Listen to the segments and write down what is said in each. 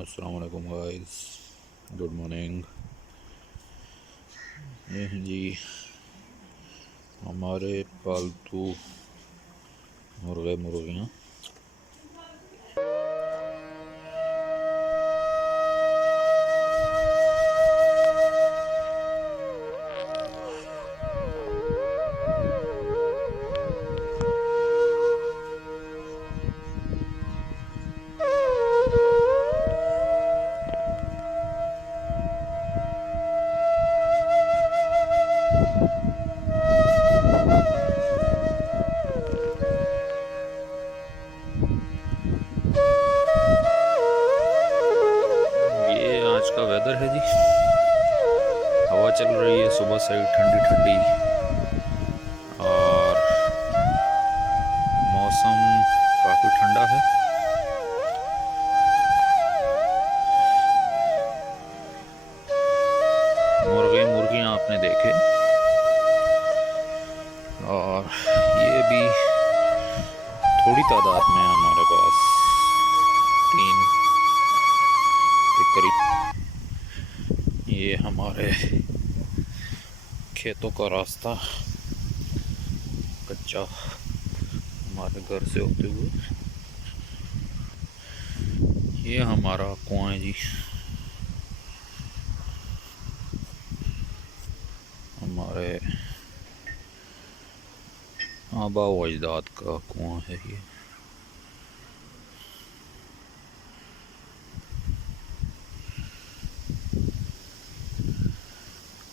अस्सलाम वालेकुम guys, good morning. ये हैं जी हमारे पालतू मुर्गे मुर्गियाँ। ये आज का वेदर है जी, हवा चल रही है सुबह से ठंडी ठंडी, और मौसम काफ़ी ठंडा है। मुर्गे मुर्गियाँ आपने देखे, और ये भी थोड़ी तादाद में है हमारे पास, 3 के करीब। ये हमारे खेतों का रास्ता कच्चा हमारे घर से होते हुए, ये हमारा कुआं है जी, हमारे आबा व अजदाद का कुआं है ये।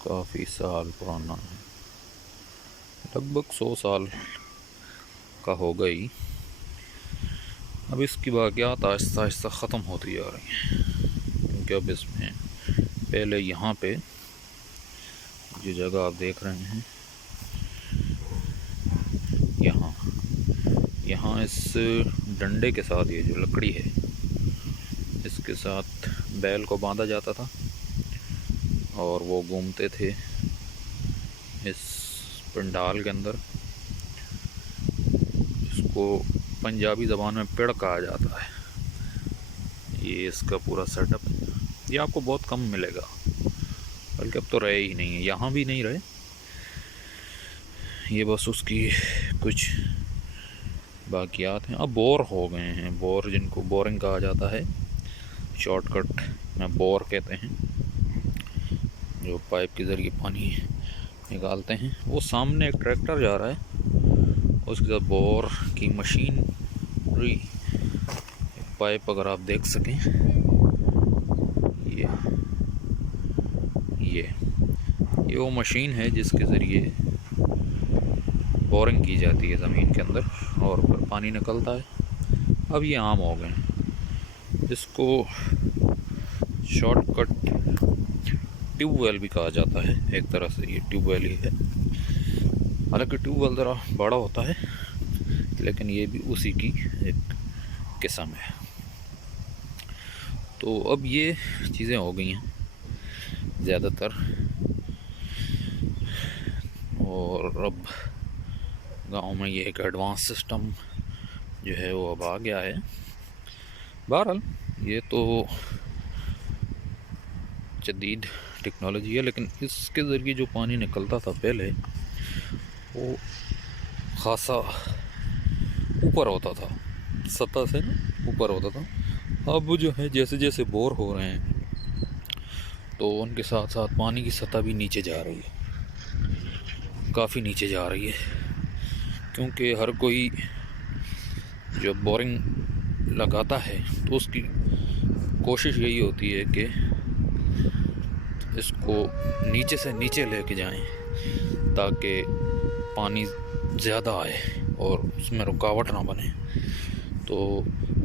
काफ़ी साल पुराना है, लगभग 100 साल का हो गई। अब इसकी बाक़ियात आहिस्ता आहिस्ता ख़त्म होती जा रही हैं, क्योंकि अब इसमें पहले यहाँ पे जो जगह आप देख रहे हैं, यहाँ इस डंडे के साथ, ये जो लकड़ी है इसके साथ बैल को बांधा जाता था और वो घूमते थे इस पंडाल के अंदर। इसको पंजाबी ज़बान में पेड़ कहा जाता है। ये इसका पूरा सेटअप है। ये आपको बहुत कम मिलेगा, बल्कि अब तो रहे ही नहीं है, यहाँ भी नहीं रहे। ये बस उसकी कुछ बाकियात हैं। अब बोर हो गए हैं, बोर जिनको बोरिंग कहा जाता है, शॉर्टकट में बोर कहते हैं, जो पाइप के ज़रिए पानी निकालते हैं। वो सामने एक ट्रैक्टर जा रहा है, उसके साथ बोर की मशीनरी, पाइप अगर आप देख सकें, ये वो मशीन है जिसके ज़रिए बोरिंग की जाती है ज़मीन के अंदर और ऊपर पानी निकलता है। अब ये आम हो गए हैं, इसको शॉर्टकट ट्यूबवेल भी कहा जाता है। एक तरह से ये ट्यूबवेल ही है, हालांकि ट्यूबवेल ज़रा बड़ा होता है, लेकिन ये भी उसी की एक किस्म है। तो अब ये चीज़ें हो गई हैं ज़्यादातर, और अब गांव में ये एक एडवांस सिस्टम जो है वो अब आ गया है। बहरहाल ये तो जदीद टेक्नोलॉजी है, लेकिन इसके ज़रिए जो पानी निकलता था पहले, वो ख़ासा ऊपर होता था, सतह से ना ऊपर होता था। अब जो है जैसे जैसे बोर हो रहे हैं, तो उनके साथ साथ पानी की सतह भी नीचे जा रही है, काफ़ी नीचे जा रही है, क्योंकि हर कोई जब बोरिंग लगाता है तो उसकी कोशिश यही होती है कि इसको नीचे से नीचे लेके जाएं, ताकि पानी ज़्यादा आए और उसमें रुकावट ना बने। तो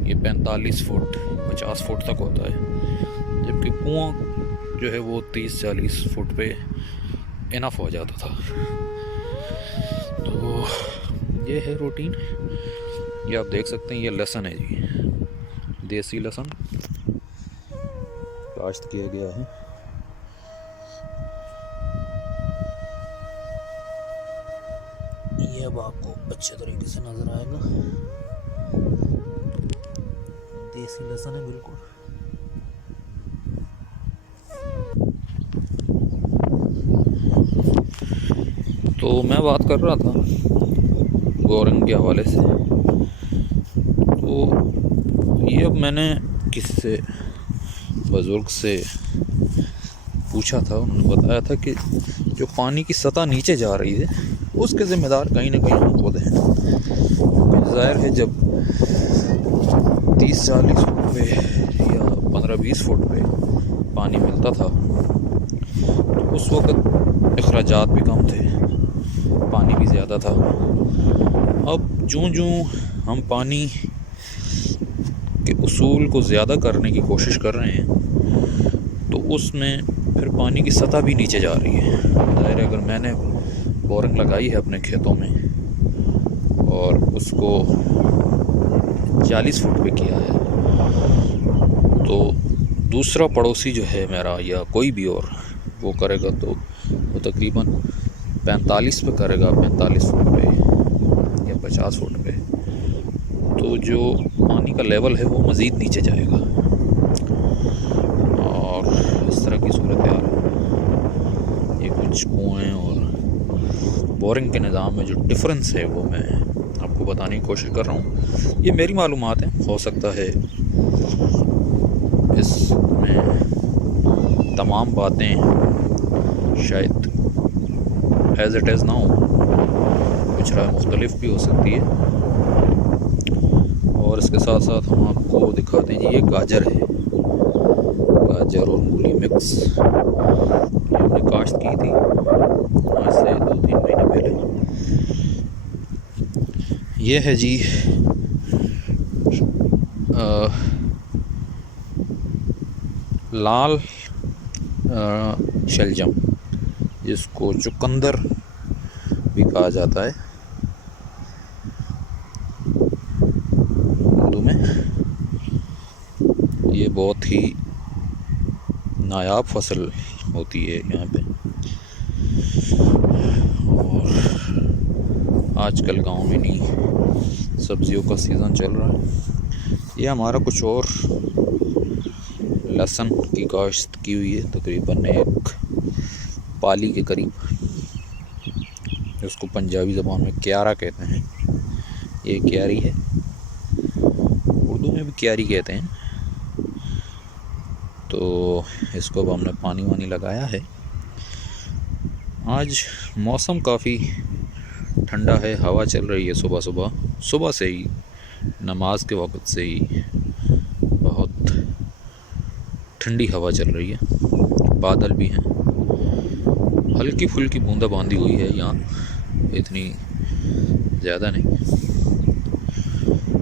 ये 45 फुट 50 फुट तक होता है, जबकि कुआं जो है वो 30-40 फुट पे इनफ हो जाता था। तो ये है रूटीन, ये आप देख सकते हैं। ये लहसुन है जी, देसी लहसुन काश्त किया गया है। ये अब आपको अच्छे तरीके से नज़र आएगा, देसी लहसुन है बिल्कुल। तो मैं बात कर रहा था बोरिंग के हवाले से। तो ये अब मैंने किसी से बुज़ुर्ग से पूछा था, उन्होंने बताया था कि जो पानी की सतह नीचे जा रही है उसके ज़िम्मेदार कहीं ना कहीं हम खुद हैं। ज़ाहिर है जब 30-40 फुट पे या 15-20 फुट पे पानी मिलता था तो उस वक़्त अखराजात भी कम थे, पानी भी ज़्यादा था। अब जो हम पानी के उसूल को ज़्यादा करने की कोशिश कर रहे हैं तो उसमें फिर पानी की सतह भी नीचे जा रही है। ज़ाहिर है अगर मैंने बोरिंग लगाई है अपने खेतों में और उसको 40 फुट पे किया है तो दूसरा पड़ोसी जो है मेरा या कोई भी और वो करेगा तो वो तकरीबन 45 पे करेगा, 45 फुट पे या 50 फुट पे। तो जो पानी का लेवल है वो मज़ीद नीचे जाएगा और इस तरह की सूरत हाल है। ये कुछ कुएँ और बोरिंग के निज़ाम में जो डिफरेंस है वो मैं आपको बताने की कोशिश कर रहा हूँ। ये मेरी मालूमात है, हो सकता है इसमें तमाम बातें शायद एज इट इज़ ना हो, कुछ राय मुख्तलिफ भी हो सकती है। और इसके साथ साथ हम आपको दिखाते हैं जी, ये गाजर है, गाजर और मूली मिक्स हमने काश्त की थी आज से 2-3 महीने पहले। ये है जी लाल शलजम, जिसको चुकंदर भी कहा जाता है उर्दू में। ये बहुत ही नायाब फसल होती है यहाँ पे और आजकल गांव में नहीं सब्जियों का सीज़न चल रहा है। ये हमारा कुछ और लहसुन की काश्त की हुई है, तकरीबन एक पाली के करीब, जिसको पंजाबी ज़बान में क्यारा कहते हैं। ये क्यारी है, उर्दू में भी क्यारी कहते हैं। तो इसको अब हमने पानी वानी लगाया है। आज मौसम काफ़ी ठंडा है, हवा चल रही है सुबह से ही, नमाज के वक़्त से ही बहुत ठंडी हवा चल रही है। बादल भी हैं, हल्की फुल्की बूंदाबांदी हुई है यहाँ, इतनी ज़्यादा नहीं।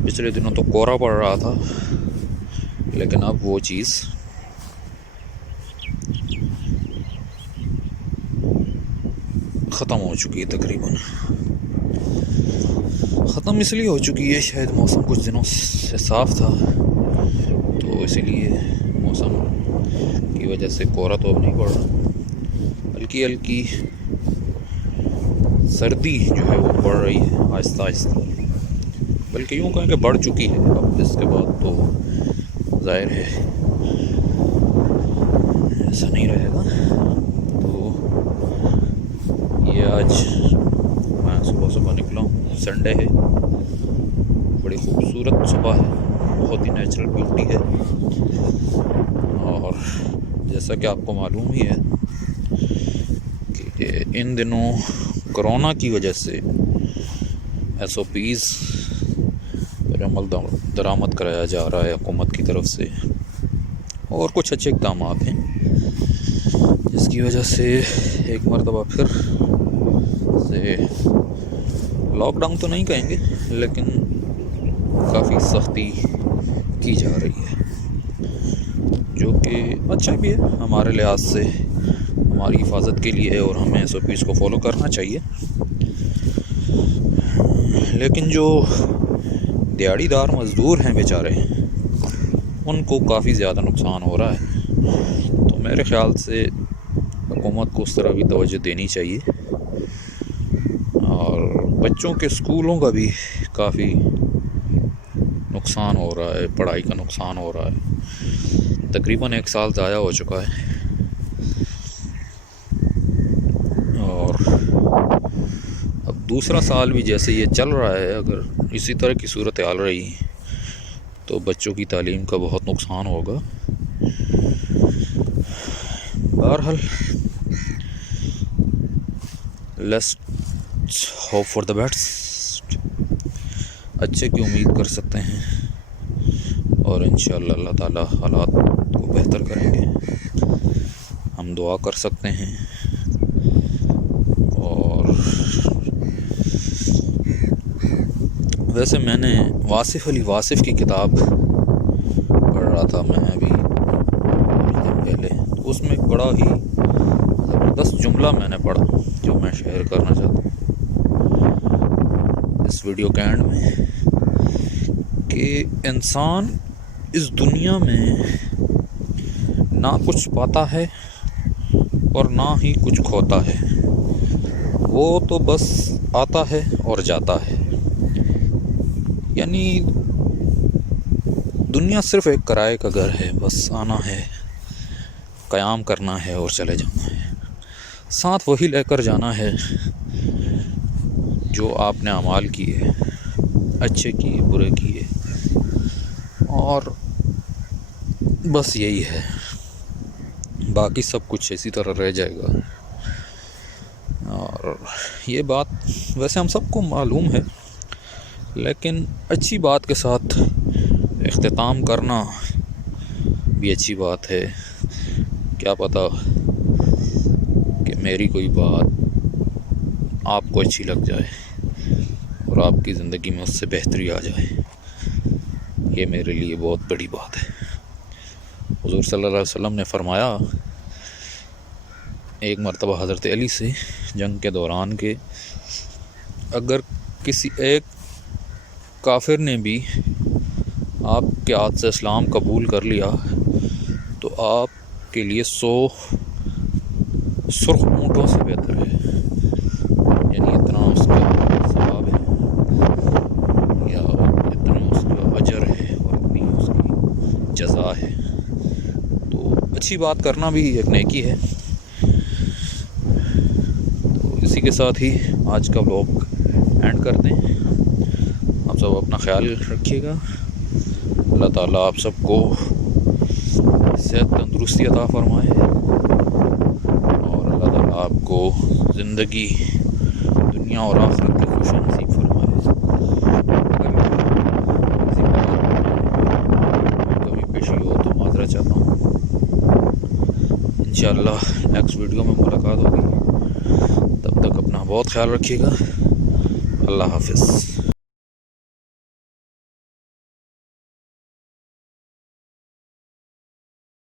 पिछले दिनों तो कोहरा पड़ रहा था, लेकिन अब वो चीज़ ख़त्म हो चुकी है, तकरीबन ख़त्म इसलिए हो चुकी है शायद मौसम कुछ दिनों से साफ़ था तो इसीलिए मौसम की वजह से कोहरा तो अब नहीं पड़ रहा। हल्की हल्की सर्दी जो है वो बढ़ रही है आहिस्ता आहिस्ता, बल्कि यूँ कहें कि बढ़ चुकी है। अब इसके बाद तो ज़ाहिर है ऐसा नहीं रहेगा। तो ये आज मैं सुबह निकला हूँ, संडे है, बड़ी खूबसूरत सुबह है, बहुत ही नेचुरल ब्यूटी है। और जैसा कि आपको मालूम ही है कि इन दिनों कोरोना की वजह से SOPs पर अमल दरामद कराया जा रहा है हुकूमत की तरफ से, और कुछ अच्छे इक़दाम हैं जिसकी वजह से एक मरतबा फिर से लॉकडाउन तो नहीं कहेंगे, लेकिन काफ़ी सख्ती की जा रही है, जो कि अच्छा भी है हमारे लिहाज से, हमारी हिफाजत के लिए है और हमें SOPs को फॉलो करना चाहिए। लेकिन जो दिहाड़ीदार मज़दूर हैं बेचारे, उनको काफ़ी ज़्यादा नुकसान हो रहा है। तो मेरे ख़्याल से हुकूमत को उस तरह भी तवज्जो देनी चाहिए, और बच्चों के स्कूलों का भी काफ़ी नुकसान हो रहा है, पढ़ाई का नुकसान हो रहा है। तकरीबन 1 साल ज़ाया हो चुका है और दूसरा साल भी जैसे ये चल रहा है, अगर इसी तरह की सूरत हाल रही तो बच्चों की तालीम का बहुत नुकसान होगा। बहरहाल let's hope for the best. अच्छे की उम्मीद कर सकते हैं और इंशाअल्लाह अल्लाह ताला हालात को बेहतर करेंगे। हम दुआ कर सकते हैं। और वैसे मैंने वासिफ़ अली वासिफ़ की किताब पढ़ रहा था मैं अभी कुछ दिन पहले, तो उसमें एक बड़ा ही ज़बरदस्त जुमला मैंने पढ़ा जो मैं शेयर करना चाहता हूँ इस वीडियो के एंड में, कि इंसान इस दुनिया में ना कुछ पाता है और ना ही कुछ खोता है, वो तो बस आता है और जाता है। यानी दुनिया सिर्फ एक किराए का घर है, बस आना है, क़याम करना है और चले जाना है। साथ वही लेकर जाना है जो आपने अमाल किए, अच्छे किए बुरे किए, और बस यही है। बाकी सब कुछ इसी तरह रह जाएगा। और ये बात वैसे हम सबको मालूम है, लेकिन अच्छी बात के साथ इख्तिताम करना भी अच्छी बात है। क्या पता कि मेरी कोई बात आपको अच्छी लग जाए और आपकी ज़िंदगी में उससे बेहतरी आ जाए, ये मेरे लिए बहुत बड़ी बात है। हुज़ूर सल्लल्लाहु अलैहि वसल्लम ने फरमाया एक मरतबा हज़रत अली से जंग के दौरान के, अगर किसी एक काफिर ने भी आपके हाथ से इस्लाम कबूल कर लिया तो आपके लिए 100 सुर्ख ऊँटों से बेहतर है। यानी इतना उसका सवाब है या इतना उसका अजर है और इतनी उसकी जज़ा है। तो अच्छी बात करना भी एक नेकी है। तो इसी के साथ ही आज का व्लॉग एंड करते हैं। आप सब अपना ख्याल रखिएगा। अल्लाह ताला आप सबको सेहत तंदुरुस्ती अता फरमाए और अल्लाह ताला आपको ज़िंदगी दुनिया और आखिरत की खुशी नसीब फरमाए। अगर किसी बात कमी पेशी हो तो माज़रत चाहता हूँ। इंशाअल्लाह नेक्स्ट वीडियो में मुलाकात होगी। तब तक अपना बहुत ख्याल रखिएगा। अल्लाह हाफ़िज़।